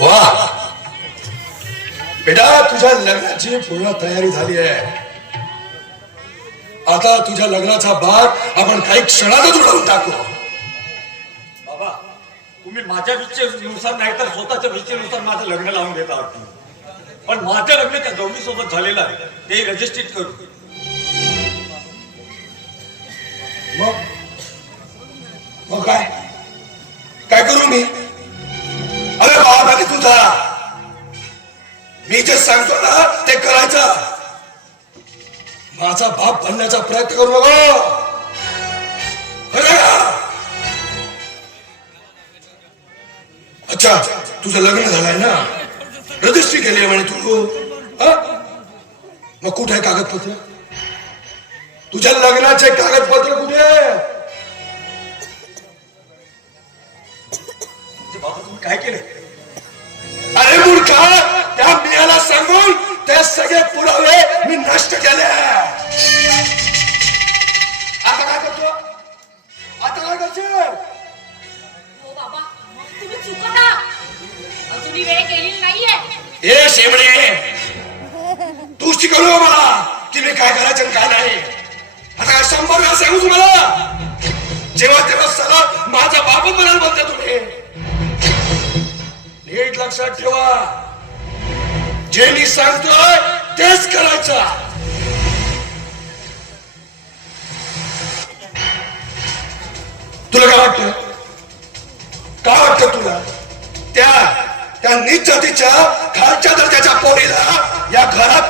वा. बेटा तुझ्या लग्नाची पूर्ण तयारी झाली आहे. आता तुझ्या लग्नाचा भाग आपण काही क्षणातच उडवून टाकू. बाबा तुम्ही माझ्या विचारानुसार नाही तर स्वतःच्या विचारानुसार माझं लग्न लावून देत आहात पण माझं लग्न त्या गौरी सोबत झालेलं आहे ते रजिस्ट्रेट करू मग? मग काय? सांगतो ना ते करायचा. माझा बाप बनण्याचा प्रयत्न करू नको. अच्छा तुझं लग्न झालंय ना? रजिस्ट्री केली आहे म्हणे तू. मग कुठे आहे कागदपत्र? तुझ्या लग्नाचे कागदपत्र कुठे? आहे? बाबा तुम्ही काय केलं? ते सगळे पुरावे मी नष्ट केले. आता काय करतो? आता काय करशील हो बाबा तुम्ही चुकता अजूनही वेळ गेलेली नाहीये. ए शेमडे तू शिकवलं मला की मी काय करायचं आणि काय नाही. आता काय शंभर वेळा सांगू तुम्हाला. जेव्हा तेव्हा सगळं माझा बापच बनायला म्हणता तुम्ही. नीट लक्षात ठेवा. जे मी सांगतोय तेच करायचं. तुला काय वाटतं? काय वाटतं तुला? त्या त्या नीच जातीच्या खालच्या दर्जाच्या पोरीला या घरात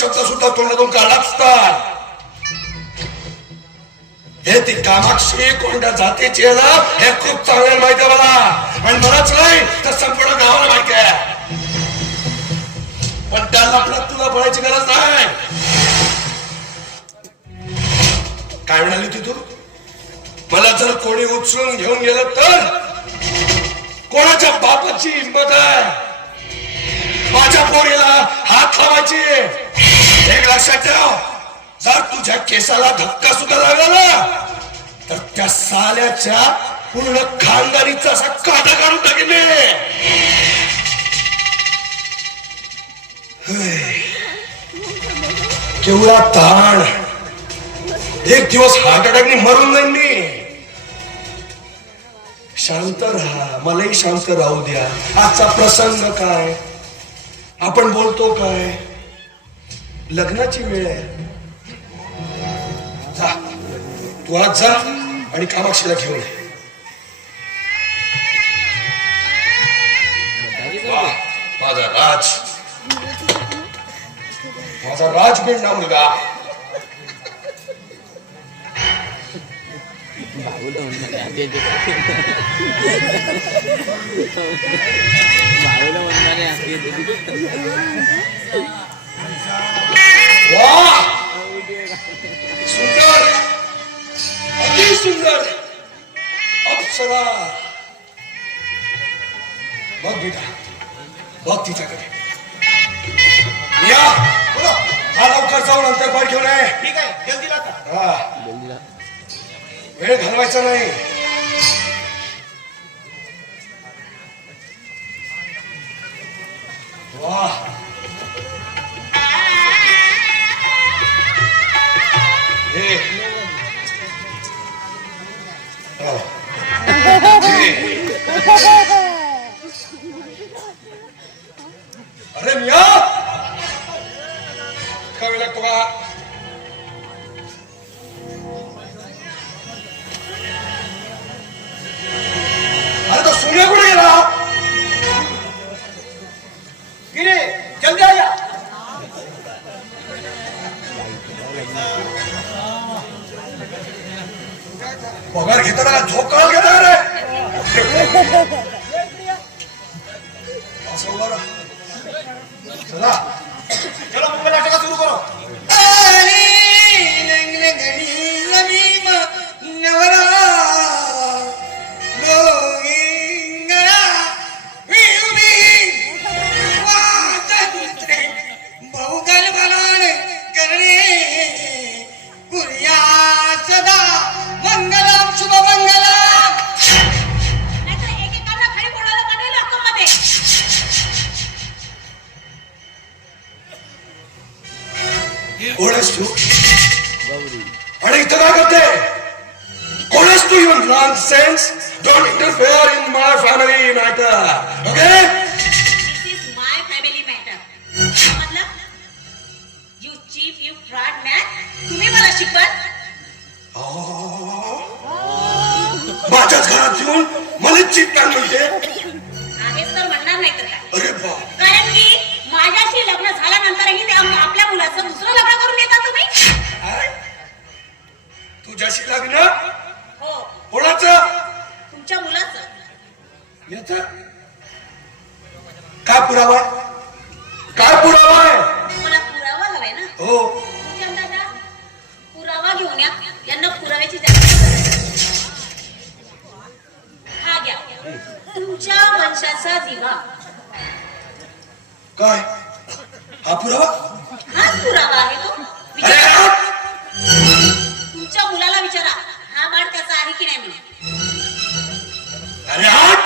शब्द सुद्धा तोंडातून काढलाच हे ती कामाक्षी कोणत्या जातीची आहे ना हे खूप चांगलं माहिती आहे मला. आणि मलाच नाही तर संपूर्ण गावाला माहिती आहे. पण त्याला तुला पडायची गरज नाही. काय म्हणाली ती तू? मला जर कोणी उचलून घेऊन गेलं तर कोणाच्या बापाची हिंमत आहे? माझ्या पोरीला हात लावायची. एक लक्षात ठेव. जर तुझ्या केसाला धक्का सुद्धा लागला तर त्या साल्याच्या पूर्ण खानदारीचा असा काटा काढून टाकले केवढा ताण. एक दिवस हार्ट अटॅकने मरून जाईन मी. शांत राहा. मलाही शांत राहू द्या. आजचा प्रसंग काय? आपण बोलतो काय? लग्नाची वेळ आहे. जा. तू आज जा आणि कामाक्षीला घेऊन ये. माझा राज. माझा राज बिडणा मुलगा वा अप्सरा बघ बेटा बघ तिच्याकडे या बोला हा लवकर जाऊन अंतरपाठ घेऊन आहे ठीक आहे जल्दी लाता हा. वेळ घालवायचा नाही वा बाबा अरे तो सोन्या कुठे गेला? गिरे जल्दी आया पगार घेताना झोकाळ घेता रे. आणि इथं काय करते? कोणच तू your nonsense don't interfere in my family matter okay माझ्याच घरात येऊन मला चिप काय म्हणते. अरे बा कारण की माझ्याशी लग्न झाल्यानंतरही ते आपल्या मुलाचं दुसरं लग्न करून देता तुम्ही? तुझ्याशी लग्न? हो. कोणाचं? तुमच्या मुलाचं. याचा? काय पुरावा? काय पुरावा? काय? हा पुरावा? हाच पुरावा आहे तो. अरे विचारा. हट! तुमच्या मुलाला विचारा हा बाळ त्याचा आहे की नाही म्हणून. अरे हट!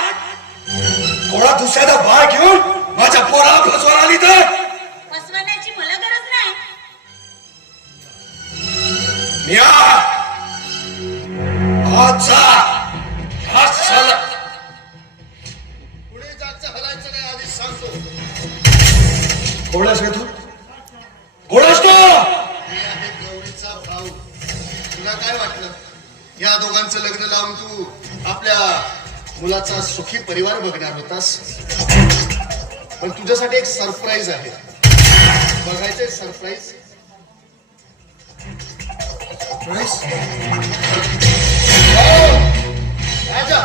कोणा दुसऱ्याचा बाळ घेऊन माझ्या पोराला फसवायला आली तर? फसवण्याची मला गरज नाही. आजचा कोणास रे तू? आहे गौरीचा भाऊ. तुला काय वाटलं? या दोघांचं लग्न लावून तू आपल्या मुलाचा सुखी परिवार बघणार होतास? पण तुझ्यासाठी एक सरप्राईज आहे. बघायचंय सरप्राईज राजा!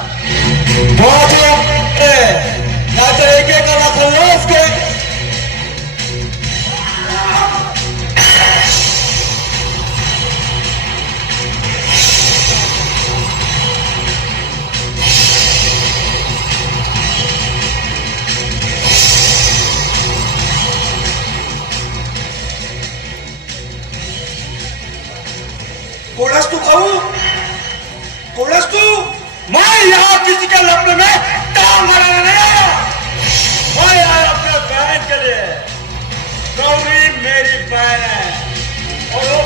किसी के लपने में टांग मारने नहीं आया मैं आया अपने बहन के लिए गौरी मेरी बहन है और वो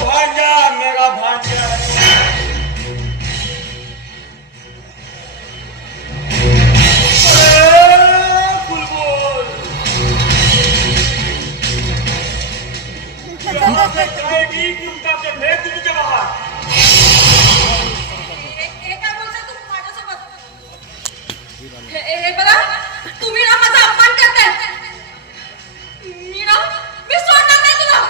तुम्ही ना माझा अपमान करताय मी ना मी सोडणार नाही तुला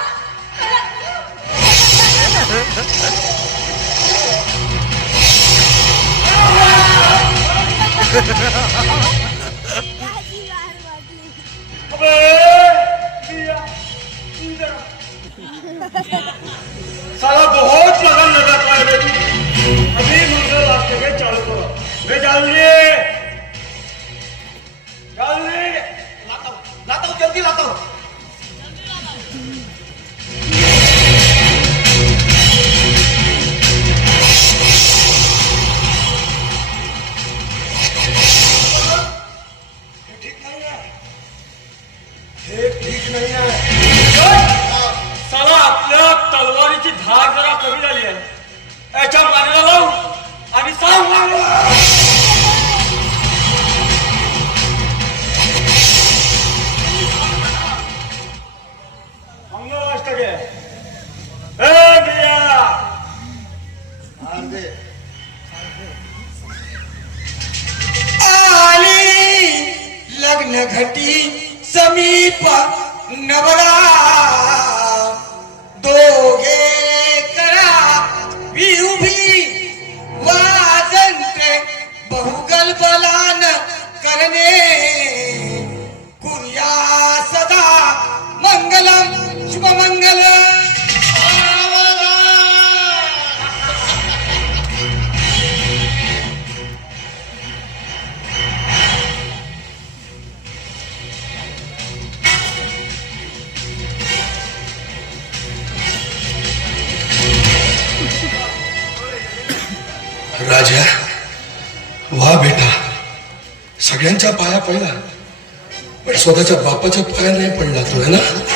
अबे दिया इधर साला लाता हूँ आली लग्न घटी समीप नवरा। दोघे करा मी उभी वाजंत्रे बहुगल बलान करणे। कुर्या सदा मंगलम। शुभमंगल राजा वा बेटा. सगळ्यांच्या पाया पडला. पण स्वतःच्या बापाच्या पाया नाही पडला तो है ना?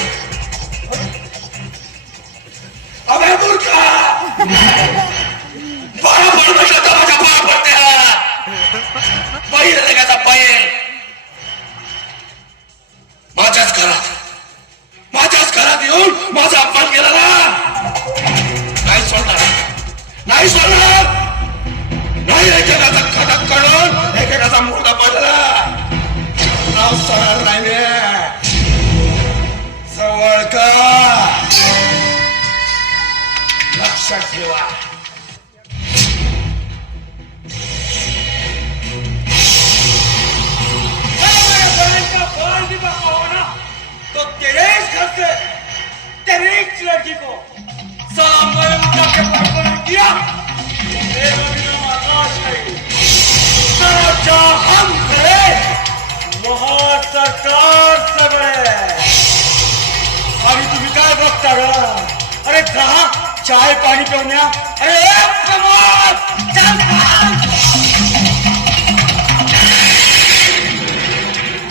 लक्षात ठेवा तो तेरे घर से लड़की को उठा के पकड़ किया मेरा भी आकाश नहीं सारा जहाँ हम थे सरकार सगळे आणि तुम्ही काय बघता अरे कहा चाय पाणी पिवण्या अरे प्रमोद